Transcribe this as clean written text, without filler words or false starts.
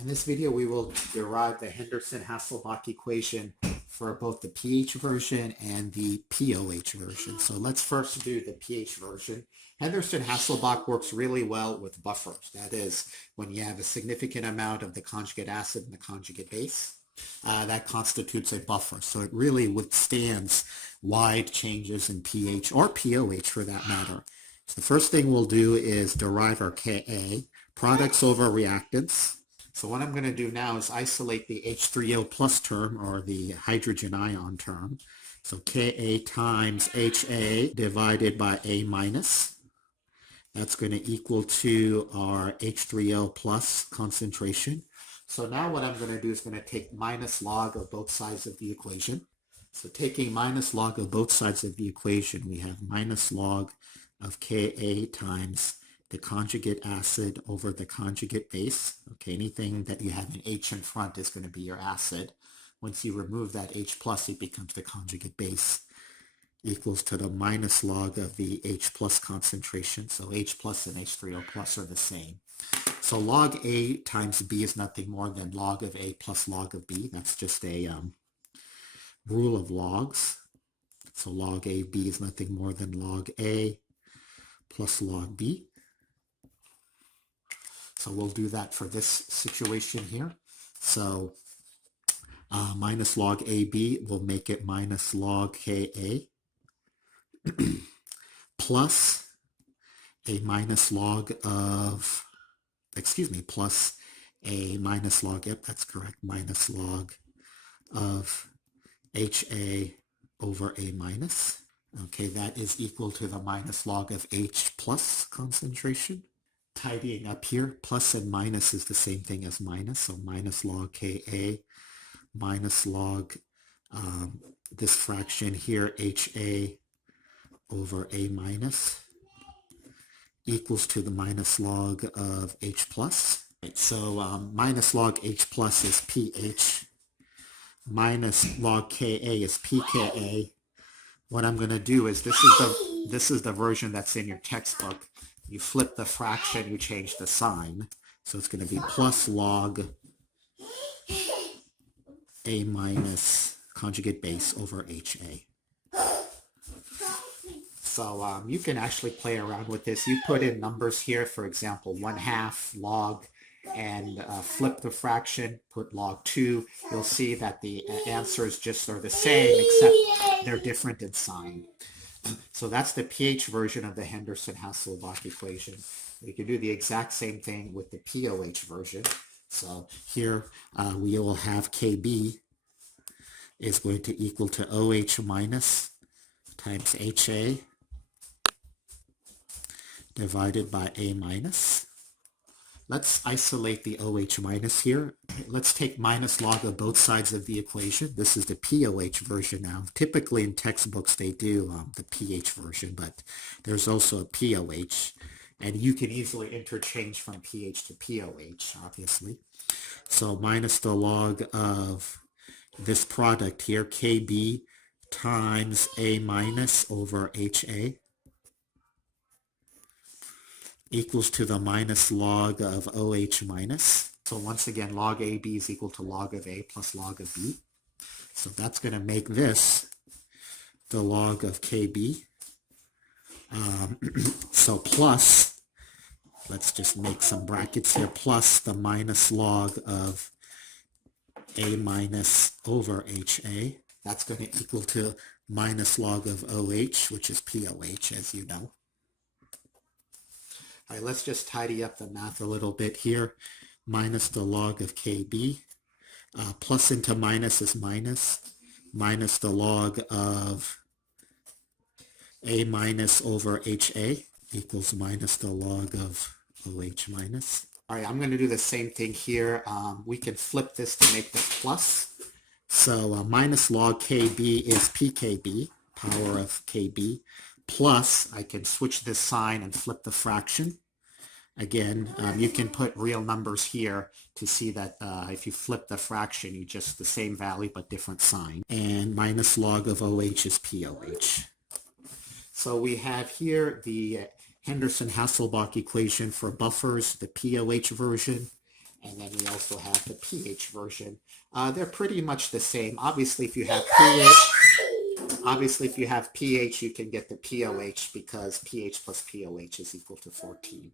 In this video, we will derive the Henderson-Hasselbalch equation for both the pH version and the pOH version. So let's first do the pH version. Henderson-Hasselbalch works really well with buffers. That is, when you have a significant amount of the conjugate acid and the conjugate base, that constitutes a buffer. So it really withstands wide changes in pH or pOH for that matter. So the first thing we'll do is derive our Ka, products over reactants. So what I'm going to do now is isolate the H3O plus term, or the hydrogen ion term. So Ka times Ha divided by A minus. That's going to equal to our H3O plus concentration. So now what I'm going to do is going to take minus log of both sides of the equation. So taking minus log of both sides of the equation, we have minus log of Ka times the conjugate acid over the conjugate base. Okay, anything that you have an H in front is going to be your acid. Once you remove that H plus, it becomes the conjugate base, equals to the minus log of the H plus concentration. So H plus and H3O plus are the same. So log A times B is nothing more than log of A plus log of B. That's just a rule of logs. So log AB is nothing more than log A plus log B. So we'll do that for this situation here. So minus log AB will make it minus log Ka plus a minus log of, plus a minus log, yep, that's correct, minus log of Ha over A minus. Okay, that is equal to the minus log of H plus concentration. Tidying up here, plus and minus is the same thing as minus, so minus log Ka minus log this fraction here, Ha over A minus, equals to the minus log of H plus. Right, so minus log H plus is pH, minus log Ka is pKa. What I'm going to do is, this is the version that's in your textbook. You flip the fraction, you change the sign. So it's going to be plus log A minus conjugate base over HA. So you can actually play around with this. You put in numbers here, for example, 1/2 log, and flip the fraction, put log 2. You'll see that the answers just are the same, except they're different in sign. So that's the pH version of the Henderson-Hasselbalch equation. You can do the exact same thing with the pOH version. So here we will have Kb is going to equal to OH minus times HA divided by A minus. Let's isolate the OH minus here. Let's take minus log of both sides of the equation. This is the pOH version now. Typically in textbooks they do the pH version, but there's also a pOH, and you can easily interchange from pH to pOH, obviously. So minus the log of this product here, Kb times A minus over HA, equals to the minus log of OH minus. So once again, log AB is equal to log of A plus log of B. So that's going to make this the log of Kb. So plus, let's just make some brackets here, plus the minus log of A minus over HA. That's going to equal to minus log of OH, which is pOH, as you know. All right, let's just tidy up the math a little bit here. Minus the log of Kb. Plus into minus is minus. Minus the log of A minus over HA equals minus the log of OH minus. All right, I'm going to do the same thing here. We can flip this to make the plus. So minus log Kb is pKb, power of Kb. Plus, I can switch this sign and flip the fraction. Again, you can put real numbers here to see that if you flip the fraction, you just the same value but different sign. And minus log of OH is pOH. So we have here the Henderson-Hasselbalch equation for buffers, the pOH version, And then we also have the pH version. They're pretty much the same. Obviously, if you have pH, you can get the pOH because pH plus pOH is equal to 14.